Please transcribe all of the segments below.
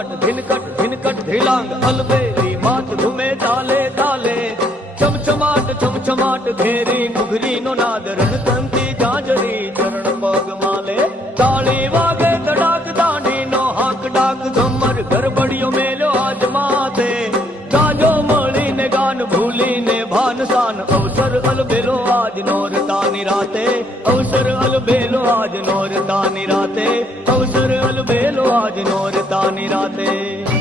ઢીલાટ ઢીલકટ ઢીનકટ ઢીલાંગ અલબેરી માથ ધુમે તાલે તાલે ચમચમાટ ચમચમાટ ઘેરી ઘુઘરી નો નાદ રણતંતી જાજરી ચરણ પગ માલે તાળી વાગે તડાક દાંડી નો હાક ડાક ધમર ગરબડિયો મેલ્યો આજ માથે જાજો મળીને ગાન ભૂલીને ભાન સાન અવસર અલબેલો આજ નો રતાની રાતે અવસર અલબેલો આજ નો રતાની રાતે અવસર અલબેલો આજ નોરતાની રાતે.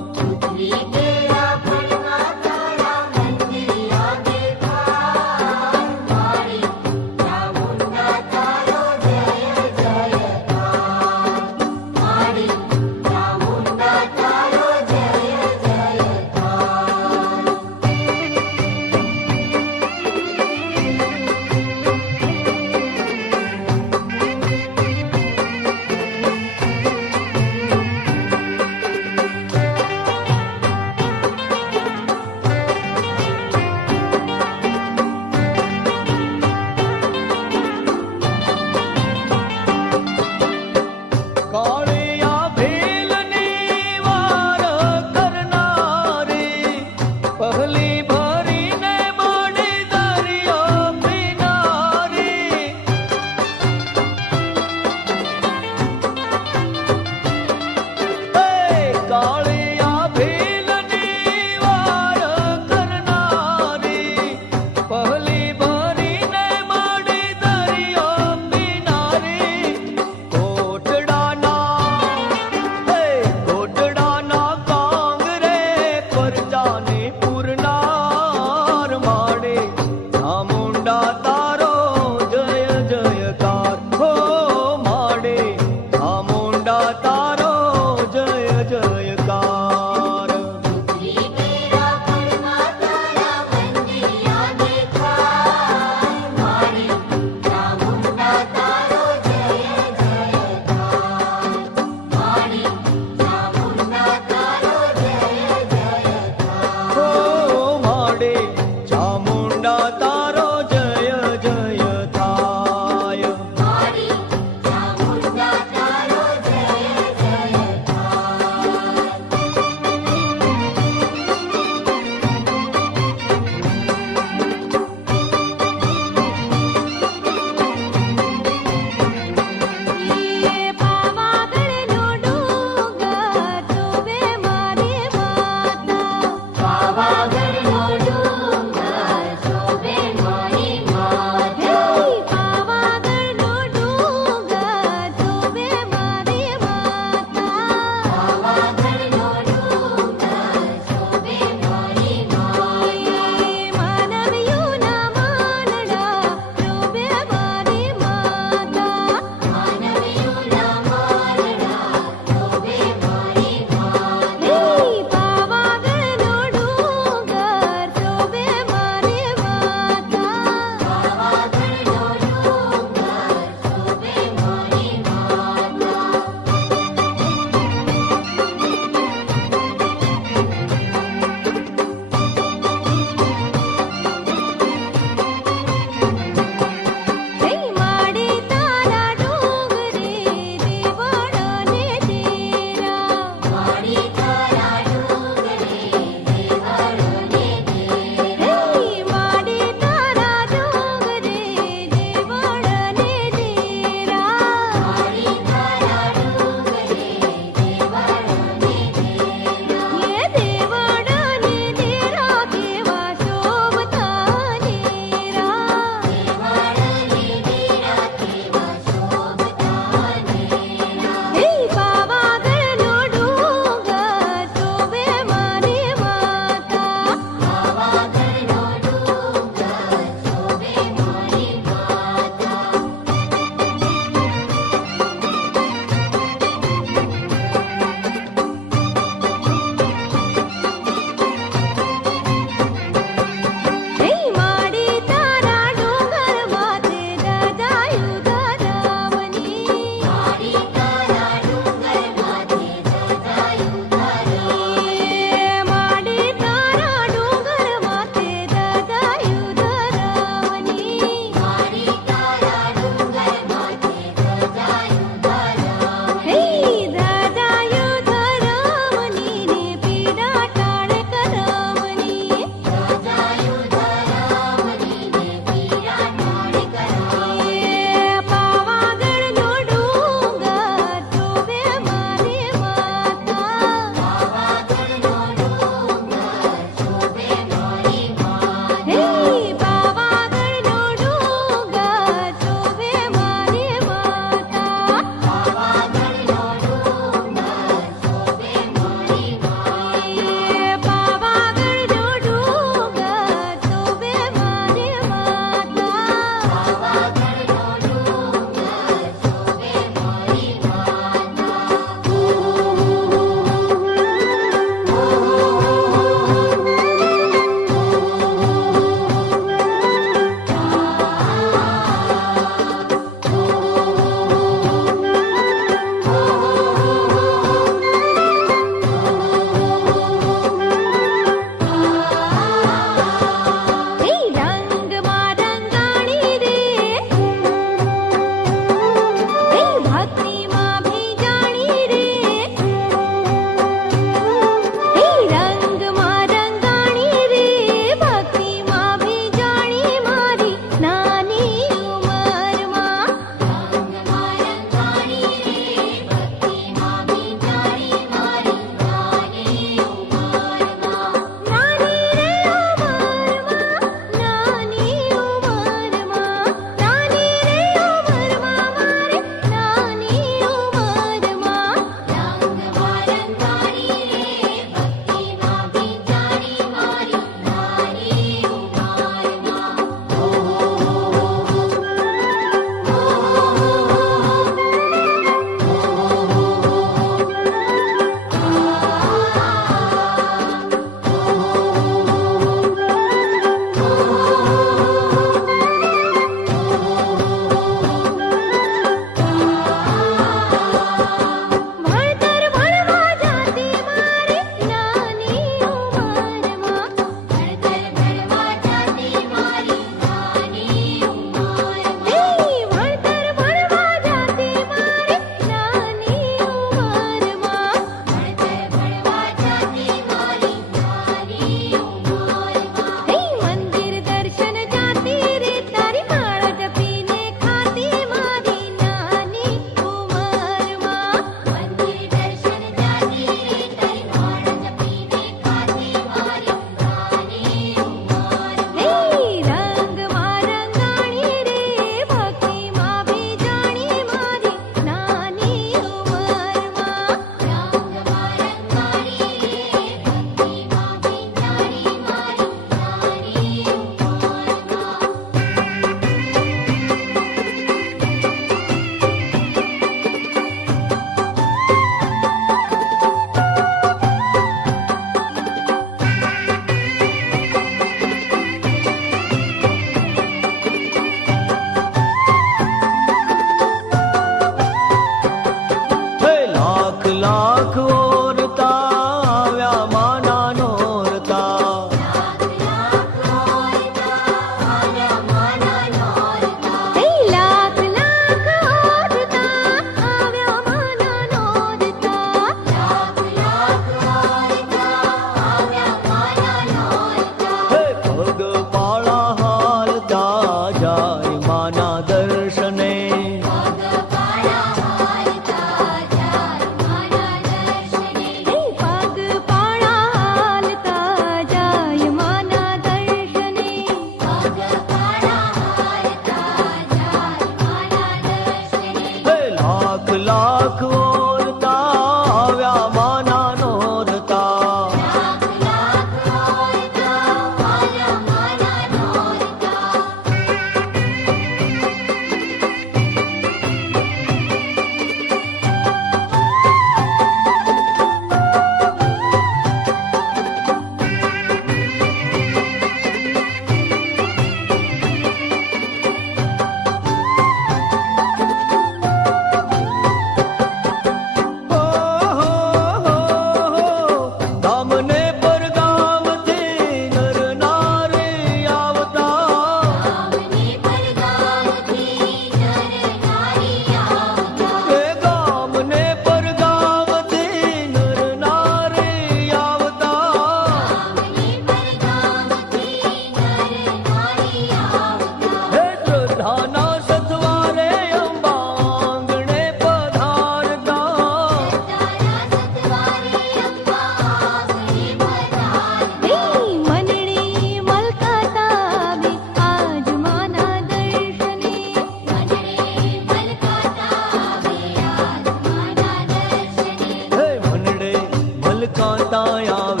কথায়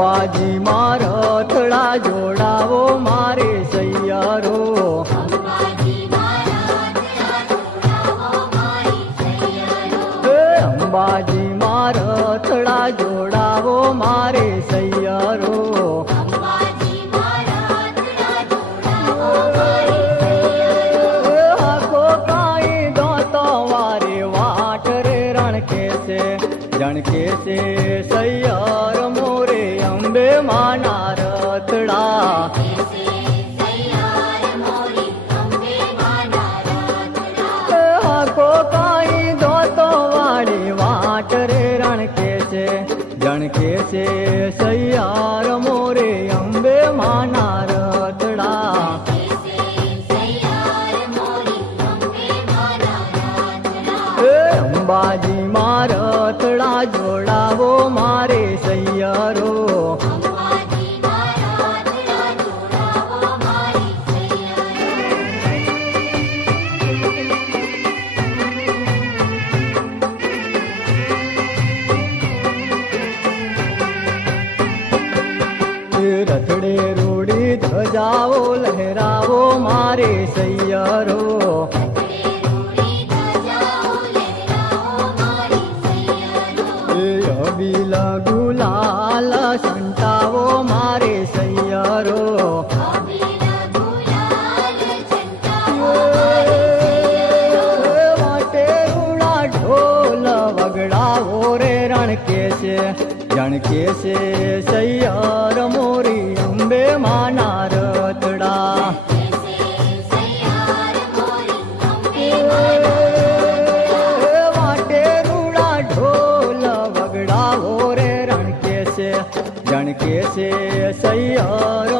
અંબાજી મારથડા જોડા. સૈયરો અબીલ ગુલાલ મારે સૈયરો. માટે ગુણા ઢોલ વગડાવો રે રણ કે છે મોરી અંબે માના રતડા. చేసయ్యారా?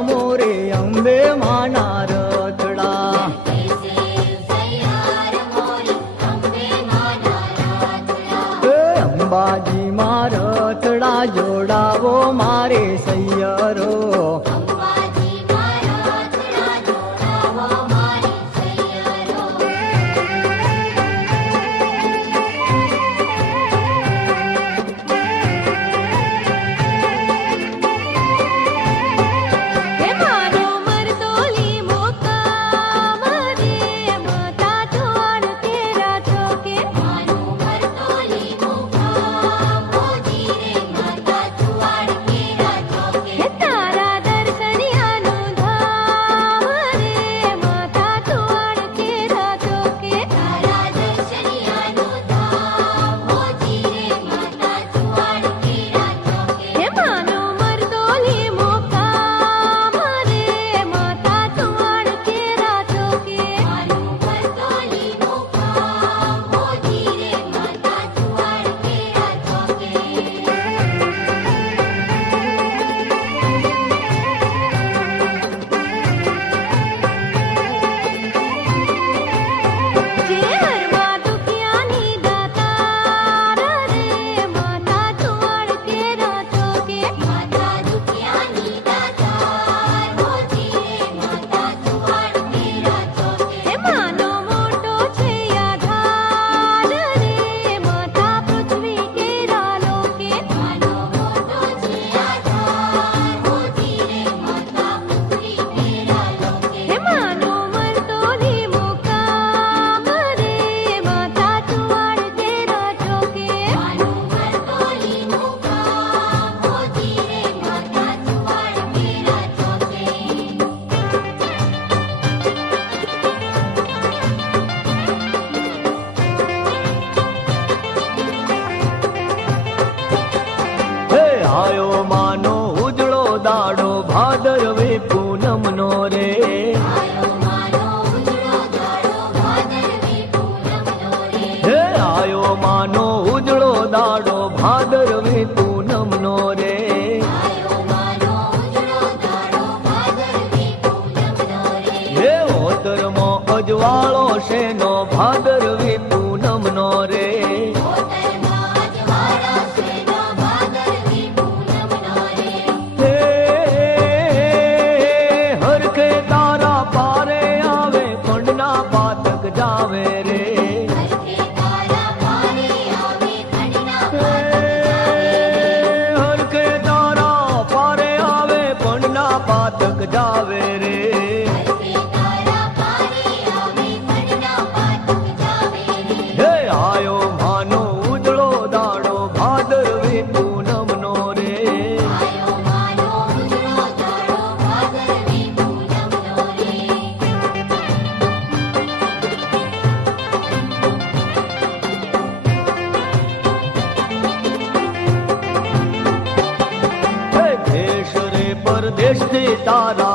तारा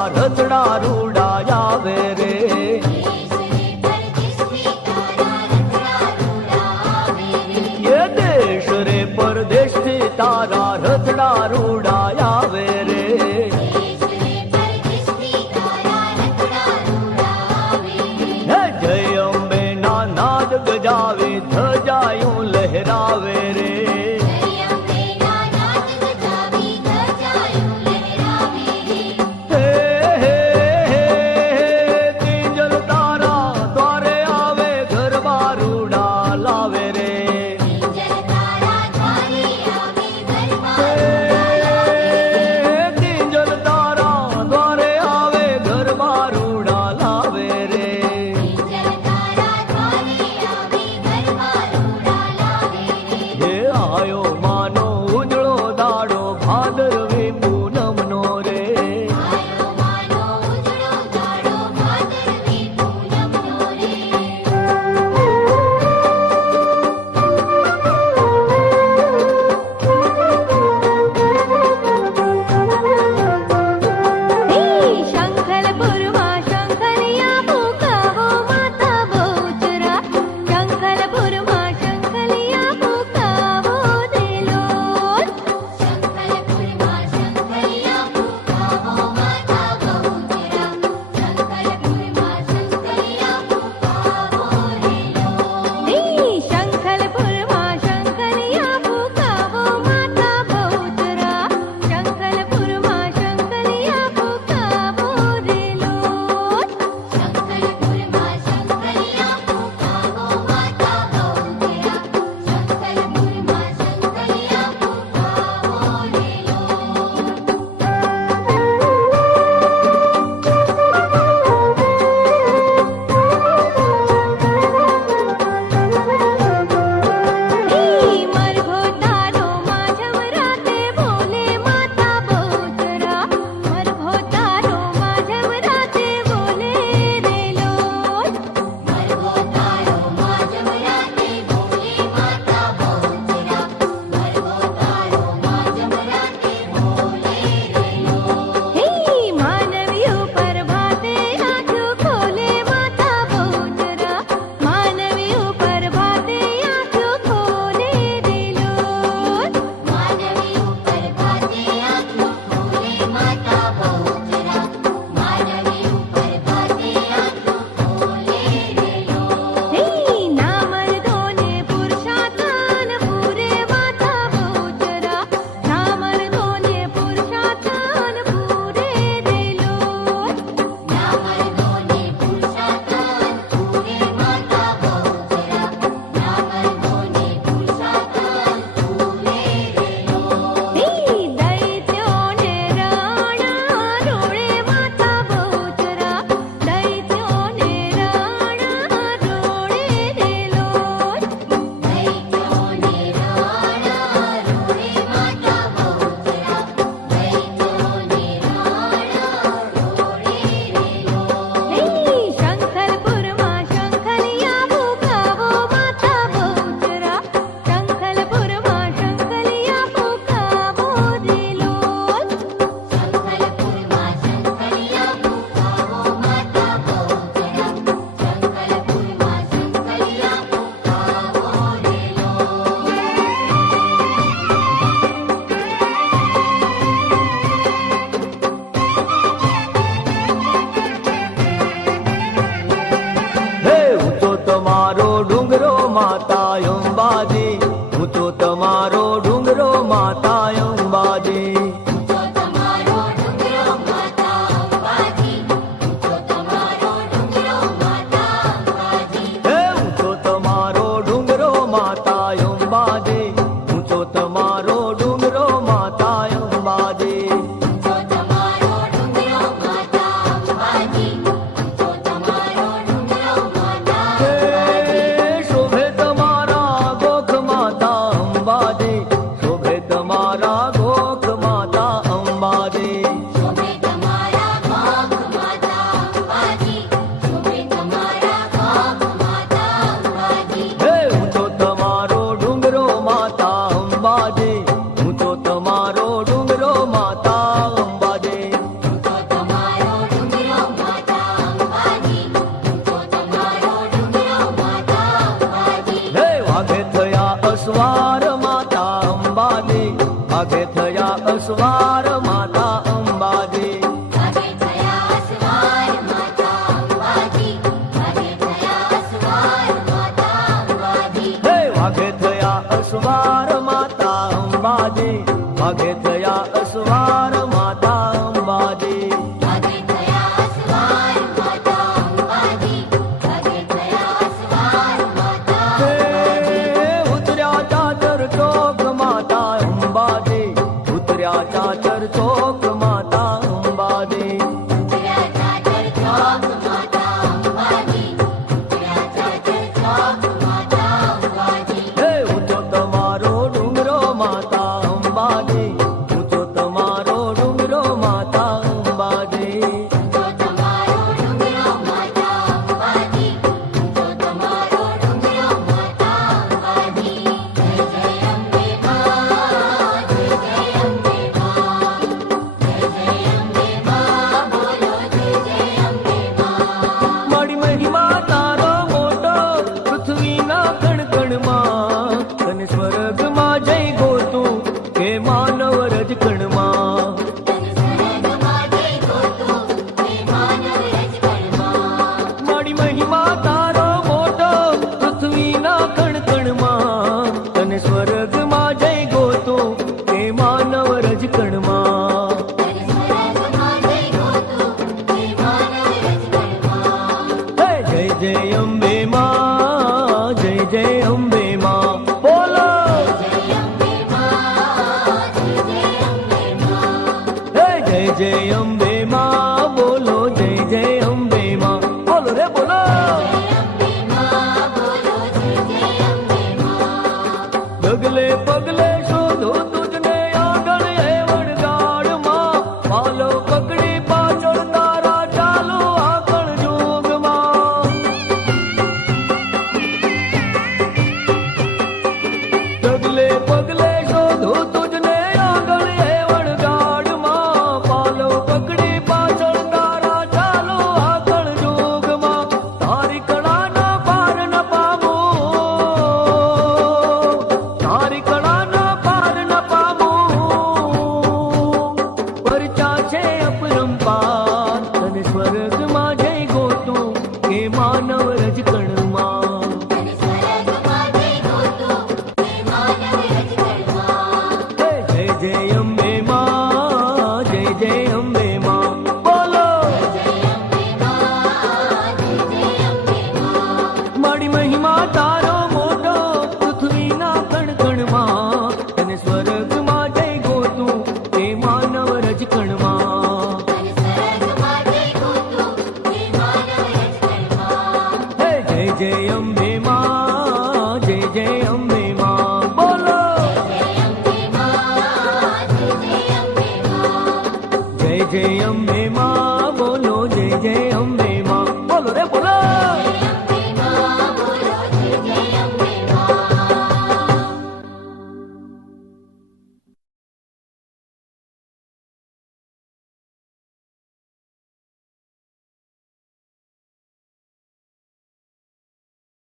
மாயம்